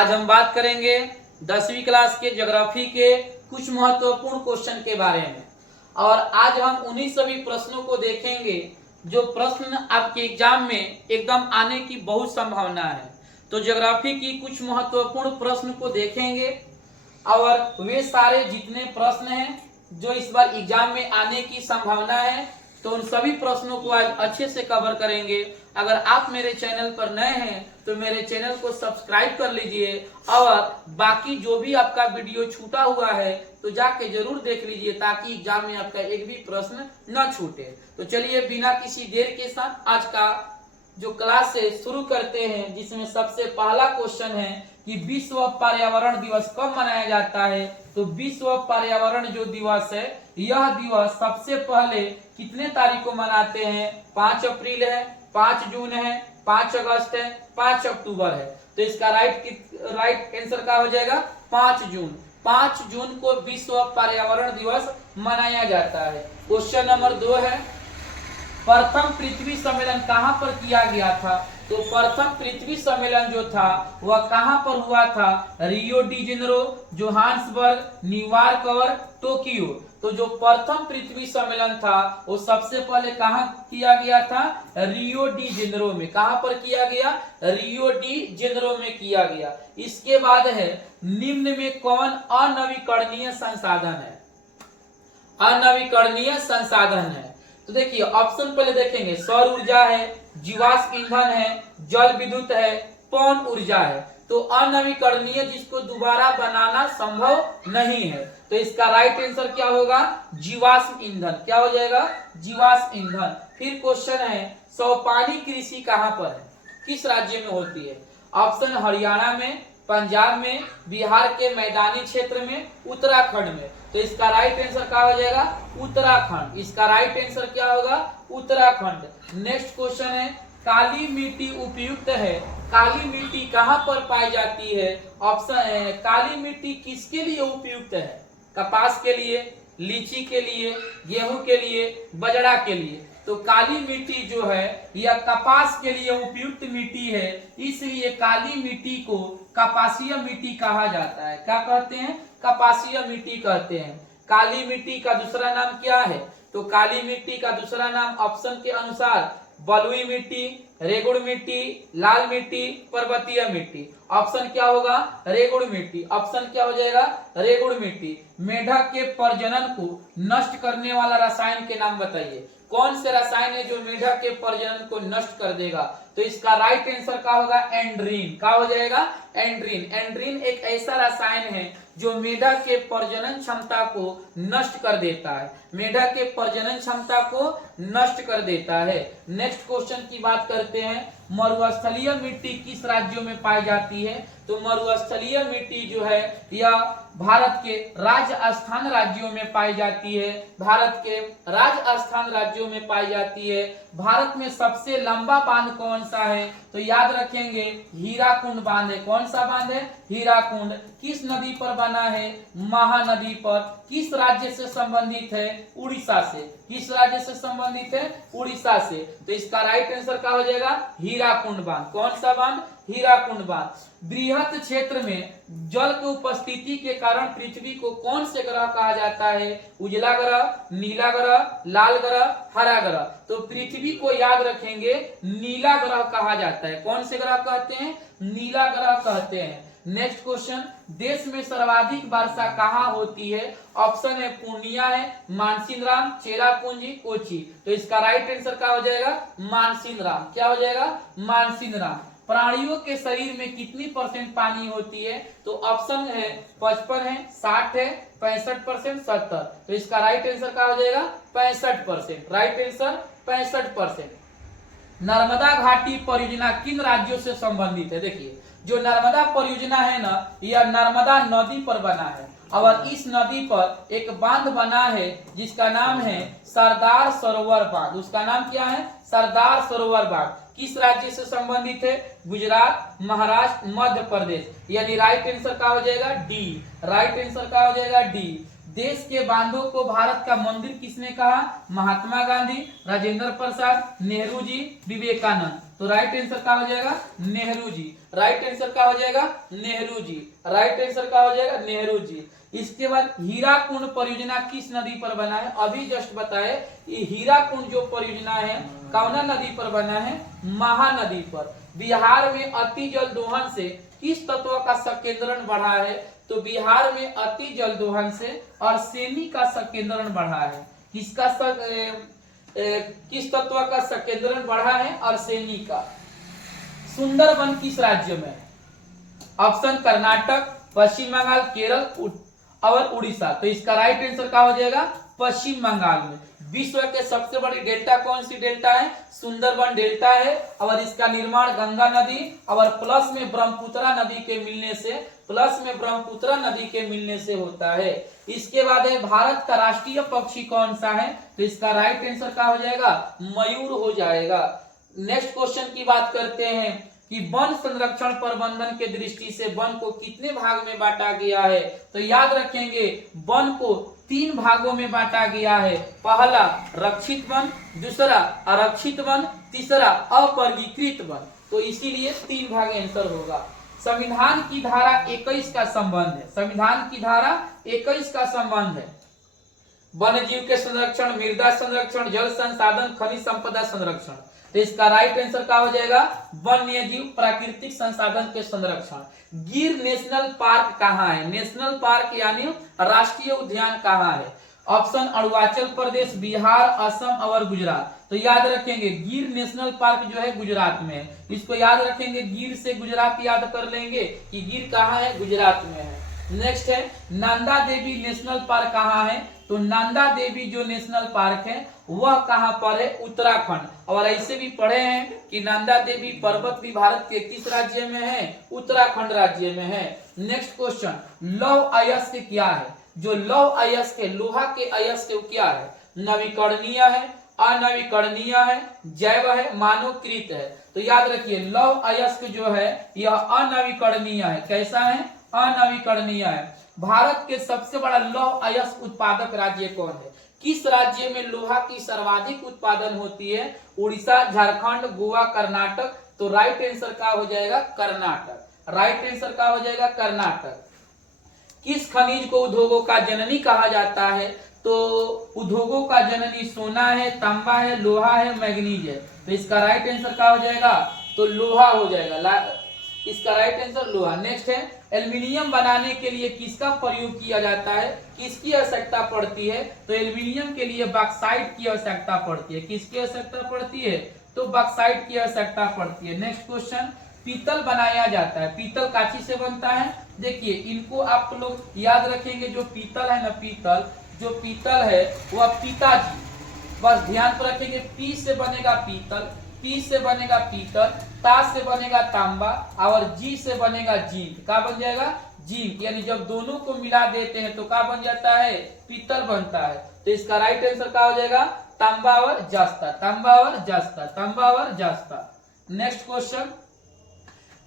आज हम बात करेंगे 10वीं क्लास के ज्योग्राफी के कुछ महत्वपूर्ण क्वेश्चन के बारे में। और आज हम उन्हीं सभी प्रश्नों को देखेंगे जो प्रश्न आपके एग्जाम में एकदम आने की बहुत संभावना है। तो ज्योग्राफी की कुछ महत्वपूर्ण प्रश्न को देखेंगे और वे सारे जितने प्रश्न हैं जो इस बार एग्जाम में आने की संभावना है, तो उन सभी प्रश्नों को आज अच्छे से कवर करेंगे। अगर आप मेरे चैनल पर नए हैं तो मेरे चैनल को सब्सक्राइब कर लीजिए और बाकी जो भी आपका वीडियो छूटा हुआ है तो जाके जरूर देख लीजिए ताकि एग्जाम में आपका एक भी प्रश्न न छूटे। तो चलिए बिना किसी देर के साथ आज का जो क्लास है शुरू करते हैं, जिसमें सबसे पहला क्वेश्चन है कि विश्व पर्यावरण दिवस कब मनाया जाता है। तो विश्व पर्यावरण जो दिवस है, यह दिवस सबसे पहले कितने तारीख को मनाते हैं? 5 अप्रैल है, 5 जून है, 5 अगस्त है, 5 अक्टूबर है। तो इसका राइट आंसर क्या हो जाएगा? 5 जून। 5 जून को विश्व पर्यावरण दिवस मनाया जाता है। क्वेश्चन नंबर 2 है, प्रथम पृथ्वी सम्मेलन कहां पर किया गया था? तो प्रथम पृथ्वी सम्मेलन जो था वह कहां पर हुआ था? Rio de Janeiro, Johannesburg, New York और टोक्यो। तो जो प्रथम पृथ्वी सम्मेलन था वो सबसे पहले कहां किया गया था? रियो डी जेनेरो में। कहां पर किया गया? रियो डी जेनेरो में किया गया। इसके बाद है, निम्न में कौन अनवीकरणीय संसाधन है? अनवीकरणीय संसाधन है तो देखिए ऑप्शन पहले देखेंगे, सौर ऊर्जा है, जीवाश्म ईंधन है, जल विद्युत है, पवन ऊर्जा है। तो अनवीकरणीय जिसको दोबारा बनाना संभव नहीं है, तो इसका राइट आंसर क्या होगा? जीवाश्म ईंधन। क्या हो जाएगा? जीवाश्म ईंधन। फिर क्वेश्चन है, सौपानी कृषि कहां पर है? किस राज्य में होती है? ऑप्शन हरियाणा में, पंजाब में, बिहार के मैदानी क्षेत्र में, उत्तराखंड में। तो इसका राइट आंसर क्या हो जाएगा? उत्तराखंड। इसका राइट आंसर क्या होगा? उत्तराखंड। नेक्स्ट क्वेश्चन है, काली मिट्टी उपयुक्त है, काली मिट्टी कहां पर पाई जाती है? ऑप्शन है, काली मिट्टी किसके लिए उपयुक्त है? कपास के लिए, लीची के लिए, गेहूं के लिए, बाजरा के लिए। तो काली मिट्टी जो है यह कपास के लिए उपयुक्त मिट्टी है, इसलिए काली मिट्टी को कपासीय मिट्टी कहा जाता है। क्या कहते हैं? कपासीय मिट्टी कहते हैं। काली मिट्टी का दूसरा नाम क्या है? तो काली मिट्टी का दूसरा नाम ऑप्शन के अनुसार बलुई मिट्टी, रेगुड़ मिट्टी, लाल मिट्टी, पर्वतीय मिट्टी। ऑप्शन क्या होगा? रेगुड़ मिट्टी। ऑप्शन क्या हो जाएगा? रेगुड़ मिट्टी। मेढक के प्रजनन को नष्ट करने वाला रसायन के नाम बताइए। कौन से रसायन है जो मेढक के प्रजनन को नष्ट कर देगा? तो इसका राइट आंसर क्या होगा? एंड्रीन। क्या हो जाएगा? एंड्रीन। एंड्रीन एक ऐसा रसायन है जो मेढक के प्रजनन क्षमता को नष्ट कर देता है। मेढक के प्रजनन क्षमता को नष्ट कर देता है। नेक्स्ट क्वेश्चन की बात करते हैं, मरुस्थलीय मिट्टी किस राज्यों में पाई जाती है? तो मरुस्थलीय मिट्टी जो है यह भारत के राजस्थान राज्यों में पाई जाती है। भारत के राजस्थान राज्यों में पाई जाती है। भारत में सबसे लंबा बांध कौन सा है? तो याद रखेंगे, हीराकुंड बांध है। कौन सा बांध है? हीराकुंड। किस नदी पर बना है? महानदी पर। किस राज्य से संबंधित है? उड़ीसा से। किस राज्य से संबंधित है? उड़ीसा से। तो इसका राइट आंसर क्या हो जाएगा? हीराकुंड बांध। कौन सा बांध? हीराकुंड बांध। बृहत क्षेत्र में जल की उपस्थिति के कारण पृथ्वी को कौन से ग्रह कहा जाता है? उजला ग्रह, नीला ग्रह, लाल ग्रह, हरा ग्रह। तो पृथ्वी को याद रखेंगे नीला ग्रह कहा जाता है। कौन से ग्रह कहते हैं? नीला ग्रह कहते हैं। नेक्स्ट क्वेश्चन, देश में सर्वाधिक वर्षा कहाँ होती है? ऑप्शन है पूर्णिया है, मानसिंहराम, चेरापूंजी, कोची। तो इसका राइट आंसर क्या हो जाएगा? मानसिंहराम। क्या हो जाएगा? मानसिंहराम। प्राणियों के शरीर में कितनी % पानी होती है? तो ऑप्शन है 55 है, 60 है, 65%, 70। तो इसका राइट आंसर क्या हो जाएगा? 65%। Right answer 65%। नर्मदा घाटी परियोजना किन राज्यों से संबंधित है? देखिए जो नर्मदा परियोजना है ना, यह नर्मदा नदी पर बना है और इस नदी पर एक बांध बना है जिसका नाम है सरदार सरोवर बांध। उसका नाम क्या है? सरदार सरोवर बांध। किस राज्य से संबंधित है? गुजरात, महाराष्ट्र, मध्य प्रदेश। यानी राइट आंसर क्या हो जाएगा? डी। राइट आंसर क्या हो जाएगा? डी। देश के बांधों को भारत का मंदिर किसने कहा? महात्मा गांधी, राजेंद्र प्रसाद, नेहरू जी, विवेकानंद। तो राइट आंसर क्या हो जाएगा? नेहरू जी। राइट आंसर क्या हो जाएगा? नेहरू जी। राइट आंसर क्या हो जाएगा? नेहरू जी। इसके बाद हीराकुंड परियोजना किस नदी पर बना है? अभी जस्ट बताए, ये हीराकुंड जो परियोजना है कौना नदी पर बना है? महानदी पर। बिहार में अति जल दोहन से किस तत्व का संकेंद्रण बढ़ा है? तो बिहार में अति जल दोहन से अर्सेनी का संकेंद्रण बढ़ा है। किसका किस तत्व का संकेंद्रण बढ़ा है? अर्सेनी का। सुंदरवन किस राज्य में है? ऑप्शन कर्नाटक, पश्चिम बंगाल, केरल और उड़ीसा। तो इसका राइट आंसर क्या हो जाएगा? पश्चिम बंगाल में। विश्व के सबसे बड़ी डेल्टा कौन सी डेल्टा है? सुंदरवन डेल्टा है और इसका निर्माण गंगा नदी और प्लस में ब्रह्मपुत्रा नदी के मिलने से होता है। इसके बाद है भारत का राष्ट्रीय पक्षी कौन सा है? तो इसका राइट आंसर क्या हो जाएगा? मयूर हो जाएगा। नेक्स्ट क्वेश्चन की बात करते हैं कि वन संरक्षण प्रबंधन के दृष्टि से वन को कितने भाग में बांटा गया है? तो याद रखेंगे वन को 3 भागों में बांटा गया है। पहला रक्षित वन, दूसरा आरक्षित वन, तीसरा अवर्गीकृत वन। तो इसीलिए 3 भाग आंसर होगा। संविधान की धारा 21 का संबंध है। संविधान की धारा 21 का संबंध है वन्य जीव के संरक्षण, मृदा संरक्षण, जल संसाधन, खनिज संपदा संरक्षण। तो इसका राइट आंसर क्या हो जाएगा? वन्य जीव प्राकृतिक संसाधन के संरक्षण। गिर नेशनल पार्क कहाँ है? नेशनल पार्क यानी राष्ट्रीय उद्यान कहाँ है? ऑप्शन अरुणाचल प्रदेश, बिहार, असम और गुजरात। तो याद रखेंगे गिर नेशनल पार्क जो है गुजरात में है। इसको याद रखेंगे, गिर से गुजरात याद कर लेंगे कि गिर कहाँ है? गुजरात में है। नेक्स्ट है नंदा देवी नेशनल पार्क कहाँ है? तो नंदा देवी जो नेशनल पार्क है वह कहाँ पर है? उत्तराखंड। और ऐसे भी पढ़े हैं कि नंदा देवी पर्वत भी भारत के किस राज्य में है? उत्तराखंड राज्य में है। नेक्स्ट क्वेश्चन, लौह अयस्क क्या है? जो लौह अयस्क है, लोहा के अयस्क क्या है? नवीकरणीय है, अनवीकरणीय है, जैव है, मानवकृत है। तो याद रखिए लौह अयस्क जो है यह अनवीकरणीय है। कैसा है? अनवीकरणीय है। भारत के सबसे बड़ा लौह अयस्क उत्पादक राज्य कौन है? किस राज्य में लोहा की सर्वाधिक उत्पादन होती है? उड़ीसा, झारखंड, गोवा, कर्नाटक। तो राइट आंसर क्या हो जाएगा? कर्नाटक। राइट आंसर क्या हो जाएगा? कर्नाटक। किस खनिज को उद्योगों का जननी कहा जाता है? तो उद्योगों का जननी सोना है, तांबा है, लोहा है, मैग्नीज है। तो इसका राइट आंसर क्या हो जाएगा? तो लोहा हो जाएगा। इसका राइट आंसर लोहा। नेक्स्ट है एल्यूमिनियम बनाने के लिए किसका प्रयोग किया जाता है? किसकी आवश्यकता पड़ती है? तो एल्यूमिनियम के लिए बॉक्साइट की आवश्यकता पड़ती है। किसकी आवश्यकता पड़ती है? तो बॉक्साइट की आवश्यकता पड़ती है। नेक्स्ट क्वेश्चन, पीतल बनाया जाता है, पीतल काची से बनता है? देखिए इनको आप लोग याद रखेंगे, जो पीतल है ना, पीतल जो पीतल है वह पिताजी, बस ध्यान पर रखेंगे। पी से बनेगा पीतल, पी से बनेगा पीतल, ता से बनेगा तांबा और जी से बनेगा जिंक। क्या बन जाएगा? जिंक। यानी जब दोनों को मिला देते हैं तो क्या बन जाता है? पीतल बनता है। तो इसका राइट आंसर क्या हो जाएगा? तांबा और जस्ता, तांबा और जस्ता, तांबा और जस्ता। नेक्स्ट क्वेश्चन,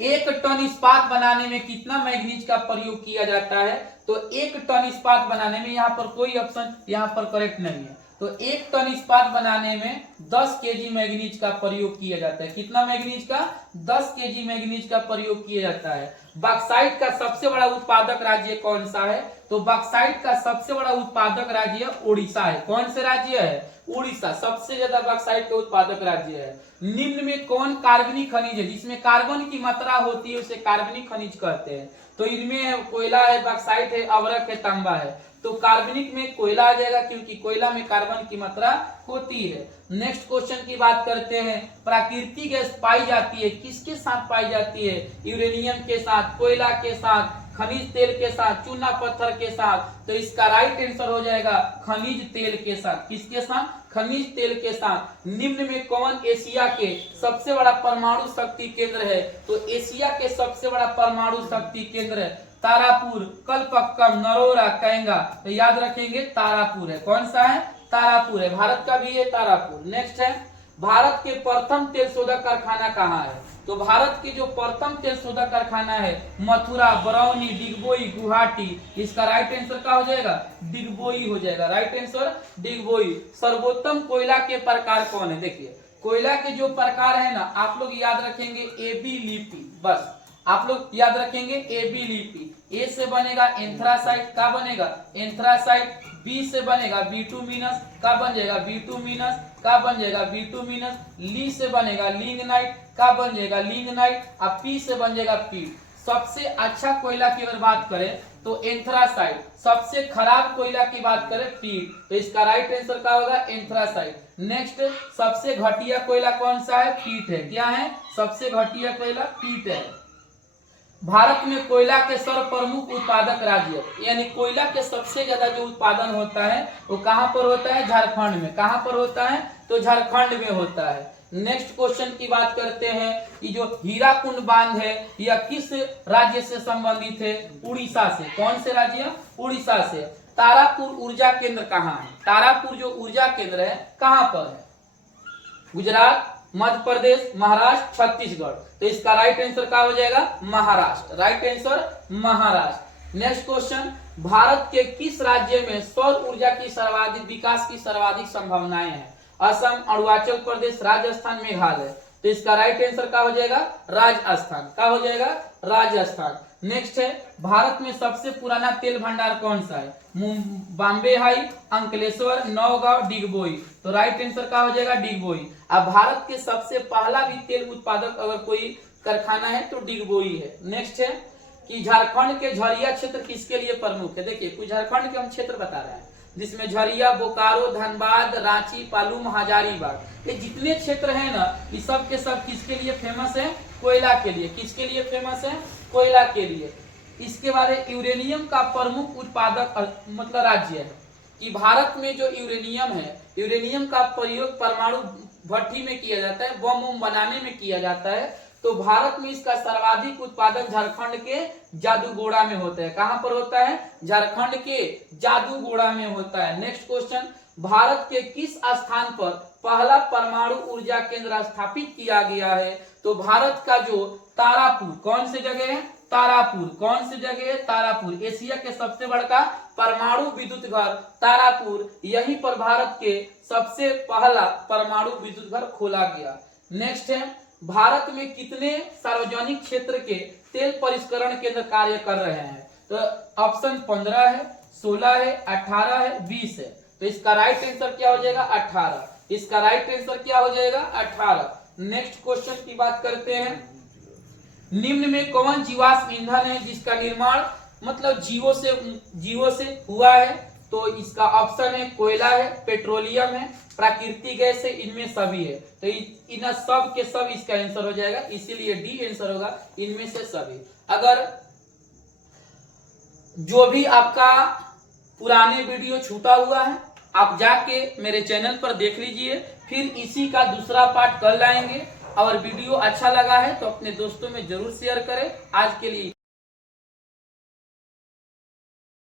1 टन इस्पात बनाने में कितना मैग्नीज का प्रयोग किया जाता है? तो 1 टन इस्पात बनाने में, यहाँ पर कोई ऑप्शन यहाँ पर करेक्ट नहीं है। तो 1 टन इस्पात बनाने में 10 केजी मैग्नीज का प्रयोग किया जाता है। कितना मैग्नीज का? 10 केजी मैग्नीज का प्रयोग किया जाता है। बॉक्साइट का सबसे बड़ा उत्पादक राज्य कौन सा है? तो बॉक्साइट का सबसे बड़ा उत्पादक राज्य उड़ीसा है। कौन से राज्य है? उड़ीसा सबसे ज्यादा बॉक्साइट का उत्पादक राज्य है। निम्न में कौन कार्बनिक खनिज है? जिसमें कार्बन की मात्रा होती है उसे कार्बनिक खनिज कहते हैं। तो इनमें कोयला है, बॉक्साइट है, अवरक है, तांबा है। तो कार्बनिक में कोयला आ जाएगा क्योंकि कोयला में कार्बन की मात्रा होती है। नेक्स्ट क्वेश्चन की बात करते हैं, प्राकृतिक गैस पाई जाती है किसके साथ पाई जाती है? यूरेनियम के साथ, कोयला के साथ, खनिज तेल के साथ, चूना पत्थर के साथ। तो इसका राइट आंसर हो जाएगा खनिज तेल के साथ। किसके साथ? खनिज तेल के साथ। निम्न में कौन एशिया के सबसे बड़ा परमाणु शक्ति केंद्र है? तो एशिया के सबसे बड़ा परमाणु शक्ति केंद्र है तारापुर, कलपक्कम, नरोरा, कैंगा। तो याद रखेंगे तारापुर है। कौन सा है? तारापुर है। भारत का भी है तारापुर। नेक्स्ट है भारत के प्रथम तेल शोधक कारखाना कहाँ है? तो भारत के जो प्रथम तेल शोधक कारखाना है मथुरा, बरौनी, डिगबोई, गुवाहाटी। इसका राइट आंसर क्या हो जाएगा? डिगबोई हो जाएगा। Right answer Digboi. सर्वोत्तम कोयला के प्रकार कौन है? देखिए कोयला के जो प्रकार है ना, आप लोग याद रखेंगे ए बी लिपि, बस आप लोग याद रखेंगे ए बी लिपि। ए से बनेगा एंथ्रासाइट, का बनेगा एंथ्रासाइट। बी से बनेगा बिटुमिनस, का बन जाएगा बिटुमिनस, का बन जाएगा बिटुमिनस। ली से बनेगा लिग्नाइट, का बन जाएगा लिग्नाइट। और पी से बन जाएगा पीट। सबसे अच्छा कोयला की अगर बात करें तो एंथ्रासाइट, सबसे खराब कोयला की बात करें पीट, तो इसका राइट आंसर क्या होगा एंथ्रासाइट। नेक्स्ट, सबसे घटिया कोयला कौन सा है, पीट है। क्या है, सबसे घटिया कोयला पीट है। भारत में कोयला के सर्व प्रमुख उत्पादक राज्य, यानी कोयला के सबसे ज्यादा जो उत्पादन होता है वो कहां पर होता है, झारखंड में। कहां पर होता है, तो झारखंड में होता है। नेक्स्ट क्वेश्चन की बात करते हैं कि जो हीराकुंड बांध है यह किस राज्य से संबंधित है, उड़ीसा से। कौन से राज्य, उड़ीसा से। तारापुर ऊर्जा केंद्र कहाँ है, तारापुर जो ऊर्जा केंद्र है कहां पर है, गुजरात, मध्य प्रदेश, महाराष्ट्र, छत्तीसगढ़। तो इसका राइट आंसर क्या हो जाएगा, Maharashtra. Right answer Maharashtra. Next question, Bharat के किस राज्य में सौर ऊर्जा की सर्वाधिक विकास की सर्वाधिक संभावनाएं हैं, असम, अरुणाचल प्रदेश, राजस्थान, मेघालय। तो इसका राइट आंसर क्या हो जाएगा, राजस्थान। क्या हो जाएगा, राजस्थान। नेक्स्ट है, भारत में सबसे पुराना तेल भंडार कौन सा है, बॉम्बे हाई, अंकलेश्वर, नौगांव, डिगबोई। तो राइट आंसर क्या हो जाएगा, डिगबोई। अब भारत के सबसे पहला भी तेल उत्पादक अगर कोई कारखाना है तो डिगबोई है। नेक्स्ट है कि झारखंड के झरिया क्षेत्र किसके लिए प्रमुख है। देखिए कुछ झारखंड के हम क्षेत्र बता रहे हैं जिसमें झरिया, बोकारो, धनबाद, रांची, पालूम, हजारीबाग, ये जितने क्षेत्र हैं ना, ये सब के सब किसके लिए फेमस है, कोयला के लिए। किसके लिए फेमस है, कोयला के लिए। इसके बाद यूरेनियम का प्रमुख उत्पादक मतलब राज्य है कि भारत में जो यूरेनियम है, यूरेनियम का प्रयोग परमाणु भट्टी में किया जाता है, बम बनाने में किया जाता है। तो भारत में इसका सर्वाधिक उत्पादन झारखंड के जादूगोड़ा में होता है। कहां पर होता है, झारखंड के जादूगोड़ा में होता है। नेक्स्ट क्वेश्चन, भारत के किस स्थान पर पहला परमाणु ऊर्जा केंद्र स्थापित किया गया है। तो भारत का जो तारापुर, कौन सी जगह है, तारापुर। कौन सी जगह है, तारापुर। एशिया के सबसे बड़ा परमाणु विद्युत घर तारापुर, यहीं पर भारत के सबसे पहला परमाणु विद्युत घर खोला गया। नेक्स्ट है, भारत में कितने सार्वजनिक क्षेत्र के तेल परिष्करण केंद्र कार्य कर रहे हैं। तो ऑप्शन 15 है, 16 है, 18 है, 20 है। तो इसका राइट आंसर क्या हो जाएगा, 18। इसका राइट आंसर क्या हो जाएगा, 18। नेक्स्ट क्वेश्चन की बात करते हैं, निम्न में कौन जीवाश्म ईंधन है जिसका निर्माण मतलब जीवों से हुआ है। तो इसका ऑप्शन है कोयला है, पेट्रोलियम है, प्राकृतिक गैस है, इनमें सभी है। तो इन सब के सब इसका आंसर हो जाएगा, इसीलिए डी आंसर होगा, इनमें से सभी। अगर जो भी आपका पुराने वीडियो छूटा हुआ है आप जाके मेरे चैनल पर देख लीजिए, फिर इसी का दूसरा पार्ट कल लाएंगे। और वीडियो अच्छा लगा है तो अपने दोस्तों में जरूर शेयर करें। आज के लिए